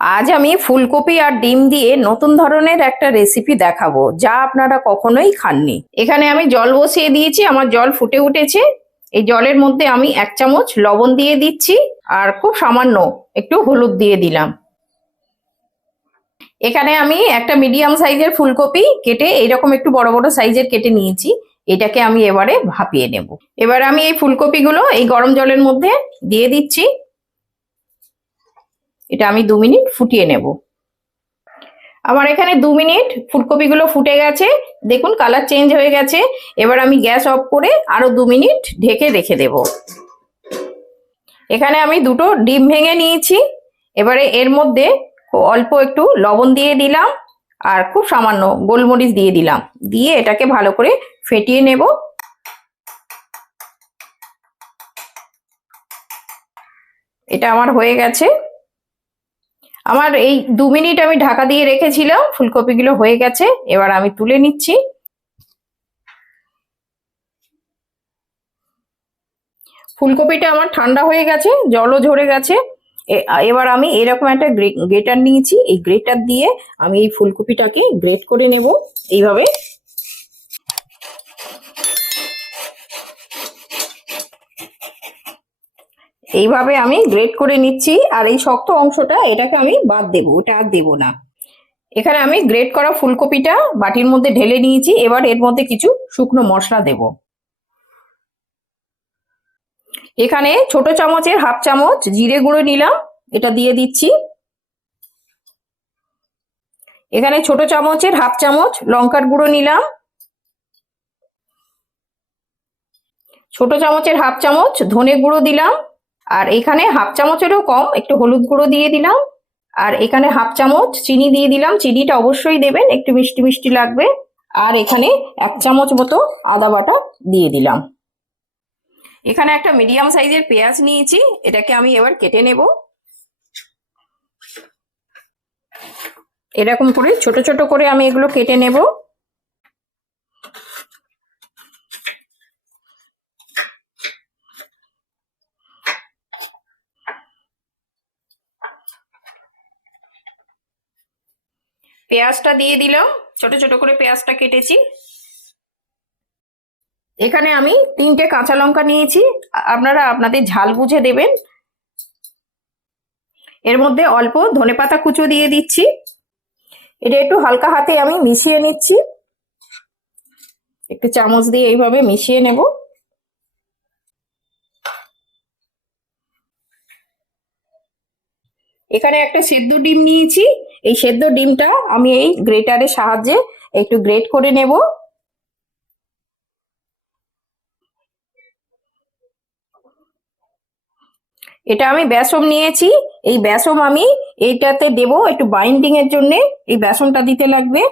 আজ আমি ফুলকপি আর ডিম দিয়ে নতুন ধরনের একটা রেসিপি দেখাবো, যা আপনারা কখনোই খাননি। এখানে আমি জল বসিয়ে দিয়েছি, আমার জল ফুটে উঠেছে। এই জলের মধ্যে আমি 1 চামচ লবণ দিয়ে দিচ্ছি আর খুব সামান্য একটু হলুদ দিয়ে দিলাম। এখানে আমি একটা মিডিয়াম সাইজের ফুলকপি কেটে এইরকম একটু বড় বড় সাইজের কেটে নিয়েছি। এটাকে আমি এবারে ভাপিয়ে নেব। এবার আমি এই ফুলকপিগুলো এই গরম জলের মধ্যে দিয়ে দিচ্ছি। এটা আমি 2 মিনিট ফুটিয়ে নেব। আমার এখানে 2 মিনিট ফুলকপিগুলো ফুটে গেছে, দেখুন কালার চেঞ্জ হয়ে গেছে। এবার আমি গ্যাস অফ করে আরো 2 মিনিট ঢেকে রেখে দেব। এখানে আমি দুটো ডিম ভেঙে নিয়েছি। এবারে এর মধ্যে অল্প একটু লবণ দিয়ে দিলাম আর খুব সামান্য গোলমরিচ দিয়ে দিলাম, দিয়ে এটাকে ভালো করে ফেটিয়ে নেব। এটা আমার হয়ে গেছে। আমার এই 2 মিনিট আমি ঢাকা দিয়ে রেখেছিলাম, ফুলকপিগুলো হয়ে গেছে। এবার আমি তুলে নিচ্ছি। ফুলকপিটা আমার ঠান্ডা হয়ে গেছে, জলও ঝরে গেছে। এবার আমি এরকম একটা গ্রেটার নিয়েছি, এই গ্রেটার দিয়ে আমি এই ফুলকপিটাকে গ্রেট করে নেব এইভাবে। এইভাবে আমি গ্রেট করে নিচ্ছি, আর এই শক্ত অংশটা এটাকে আমি বাদ দেবো, ওটা আর দেবো না। এখানে আমি গ্রেট করা ফুলকপিটা বাটির মধ্যে ঢেলে নিয়েছি। এবার এর মধ্যে কিছু শুকনো মশলা দেব। এখানে ছোট চামচের 1/2 চামচ জিরে গুঁড়ো নিলাম, এটা দিয়ে দিচ্ছি। এখানে ছোট চামচের 1/2 চামচ লঙ্কার গুঁড়ো নিলাম, ছোট চামচের 1/2 চামচ ধনে গুঁড়ো দিলাম, আর এখানে 1/2 চামচেরও কম একটু হলুদ গুঁড়ো দিয়ে দিলাম, আর এখানে 1/2 চামচ চিনি দিয়ে দিলাম। চিনিটা অবশ্যই দেবেন, একটু মিষ্টি মিষ্টি লাগবে। আর এখানে 1 চামচ মতো আদা বাটা দিয়ে দিলাম। এখানে একটা মিডিয়াম সাইজের পেঁয়াজ নিয়েছি, এটাকে আমি এবার কেটে নেব। এরকম করে ছোট ছোট করে আমি এগুলো কেটে নেব। পেঁয়াজটা দিয়ে দিলাম, ছোট ছোট করে পেঁয়াজটা কেটেছি। এখানে আমি 3টে কাঁচা লঙ্কা নিয়েছি, আপনারা আপনাদের ঝাল বুঝে দেবেন। এর মধ্যে অল্প ধনেপাতা কুচো দিয়ে দিচ্ছি। এটা একটু হালকা হাতে আমি মিশিয়ে নিচ্ছি, একটু চামচ দিয়ে এইভাবে মিশিয়ে নেব। এখানে একটা সেদ্ধ ডিম নিয়েছি, এই সেদ্ধ ডিমটা আমি এই গ্রেটারের সাহায্যে একটু গ্রেট করে নেব। এটা আমি বেসন নিয়েছি, এই বেসন আমি এইটাতে দেব একটু বাইন্ডিং এর জন্য। এই বেসনটা দিতে লাগবে।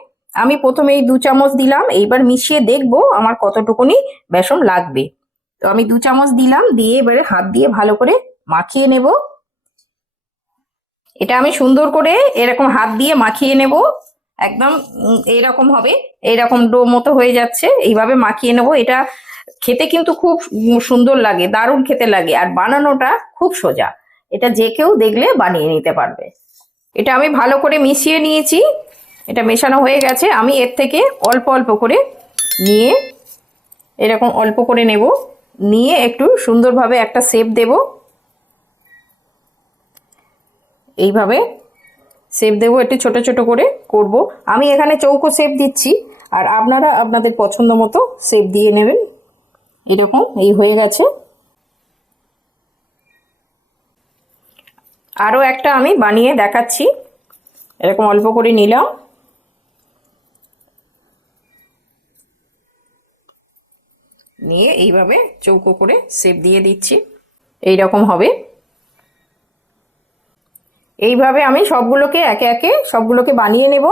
আমি প্রথমে এই 2 চামচ দিলাম, এইবার মিশিয়ে দেখব আমার কতটুকুনি বেসন লাগবে। তো আমি 2 চামচ দিলাম, দিয়ে এবারে হাত দিয়ে ভালো করে মাখিয়ে নেব। এটা আমি সুন্দর করে এরকম হাত দিয়ে মাখিয়ে নেব, একদম এইরকম হবে। এইরকম ডো মতো হয়ে যাচ্ছে, এইভাবে মাখিয়ে নেব। এটা খেতে কিন্তু খুব সুন্দর লাগে, দারুণ খেতে লাগে, আর বানানোটা খুব সোজা। এটা যে কেউ দেখলে বানিয়ে নিতে পারবে। এটা আমি ভালো করে মিশিয়ে নিয়েছি, এটা মেশানো হয়ে গেছে। আমি এর থেকে অল্প অল্প করে নিয়ে এরকম অল্প করে নেব, নিয়ে একটু সুন্দরভাবে একটা শেপ দেব। এইভাবে শেপ দেবো, একটু ছোট ছোট করে করব। আমি এখানে চৌকো শেপ দিচ্ছি, আর আপনারা আপনাদের পছন্দ মতো শেপ দিয়ে নেবেন। এরকম এই হয়ে গেছে। আরও একটা আমি বানিয়ে দেখাচ্ছি। এরকম অল্প করে নিলাম, নিয়ে এইভাবে চৌকো করে শেপ দিয়ে দিচ্ছি। এই রকম হবে। এইভাবে আমি সবগুলোকে একে একে সবগুলোকে বানিয়ে নেব।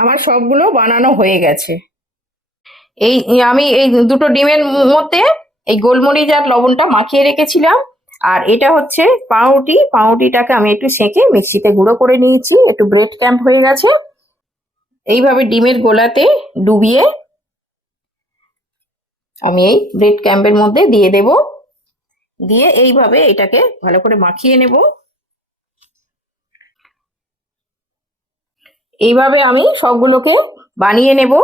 আমার সবগুলো বানানো হয়ে গেছে। এই আমি এই দুটো ডিমের মধ্যে এই গোলমরিচ আর লবণটা মাখিয়ে রেখেছিলাম। আর এটা হচ্ছে পাউরুটি, পাউরুটিটাকে আমি একটু সেঁকে মিক্সিতে গুঁড়ো করে নিয়েছি, একটু ব্রেড ক্যাম্প হয়ে গেছে। এইভাবে ডিমের গোলাতে ডুবিয়ে আমি এই ব্রেড ক্যাম্পের মধ্যে দিয়ে দেব, দিয়ে এইভাবে এটাকে ভালো করে মাখিয়ে নেব। এইভাবে আমি সবগুলোকে বানিয়ে নেব।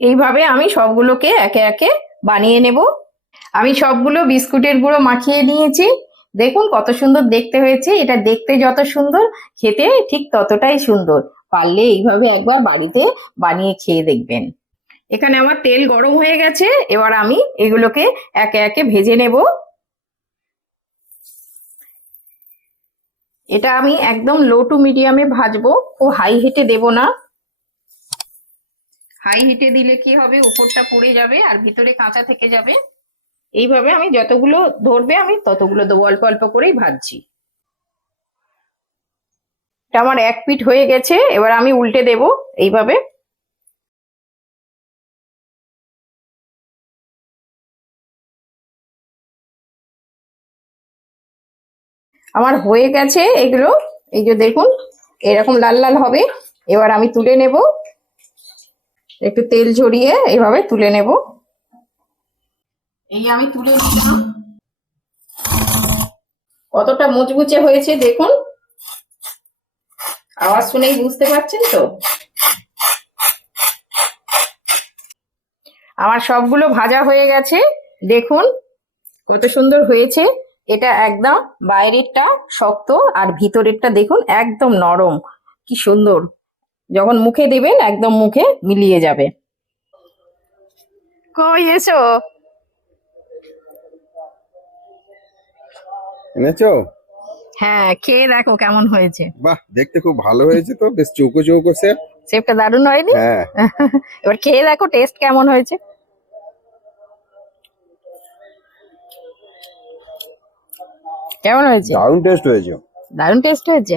এইভাবে আমি সবগুলোকে একে একে বানিয়ে নেব। আমি সবগুলো বিস্কুটের গুঁড়ো মাখিয়ে নিয়েছি। দেখুন কত সুন্দর দেখতে হয়েছে। এটা দেখতে যত সুন্দর, খেতে ঠিক ততটাই সুন্দর। পারলে এইভাবে একবার বাড়িতে বানিয়ে খেয়ে দেখবেন। এখানে আমার তেল গরম হয়ে গেছে, এবার আমি এগুলোকে একে একে ভেজে নেব। এটা আমি একদম লো টু মিডিয়ামে ভাজবো, খুব হাই হিটে দেব না। হাই হিটে দিলে কি হবে, উপরটা পুড়ে যাবে আর ভিতরে কাঁচা থেকে যাবে। এইভাবে আমি যতগুলো ধরবে আমি ততগুলো দেবো, অল্প অল্প করেই ভাজছি। এটা আমার এক পিঠ হয়ে গেছে, এবার আমি উল্টে দেব এইভাবে। আমার হয়ে গেছে এগুলো, এই যে দেখুন এরকম লাল লাল হবে। এবার আমি তুলে নেব, একটু তেল ঝরিয়ে এইভাবে তুলে নেব। এই আমি তুলে নিলাম। কতটা মুচমুচে হয়েছে দেখুন, আওয়াজ শুনেই বুঝতে পারছেন তো। আমার সবগুলো ভাজা হয়ে গেছে, দেখুন কত সুন্দর হয়েছে। এটা একদম বাইরেরটা শক্ত আর ভিতরেরটা দেখুন একদম নরম, কি সুন্দর। যখন মুখে দেবেন একদম মুখে মিলিয়ে যাবে। কই এসো। এনেছো? হ্যাঁ, খেয়ে দেখো কেমন হয়েছে। বাহ, দেখতে খুব ভালো হয়েছে তো, বেশ চৌকো চৌকো শেপ। শেপটা দারুণ হয়নি? হ্যাঁ। এবার খেয়ে দেখো টেস্ট কেমন হয়েছে। কেমন হয়েছে? দারুণ টেস্ট হয়েছে। দারুণ টেস্ট হয়েছে।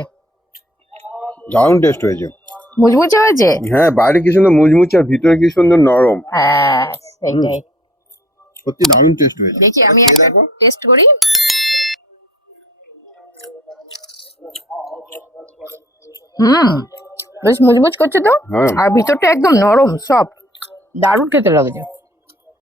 দারুণ টেস্ট হয়েছে। মুচমুচে হয়েছে। হ্যাঁ, বাইরে কি সুন্দর মুচমুচে আর ভিতরে কি সুন্দর নরম। হ্যাঁ সেইটাই। সত্যি দারুণ টেস্ট হয়েছে। দেখি আমি খেয়ে একটা দেখো। টেস্ট করি। হুম, বেশ মুচমুচ করছে তো। হ্যাঁ। আর ভিতরটা একদম নরম সফট, দারুণ খেতে লাগছে।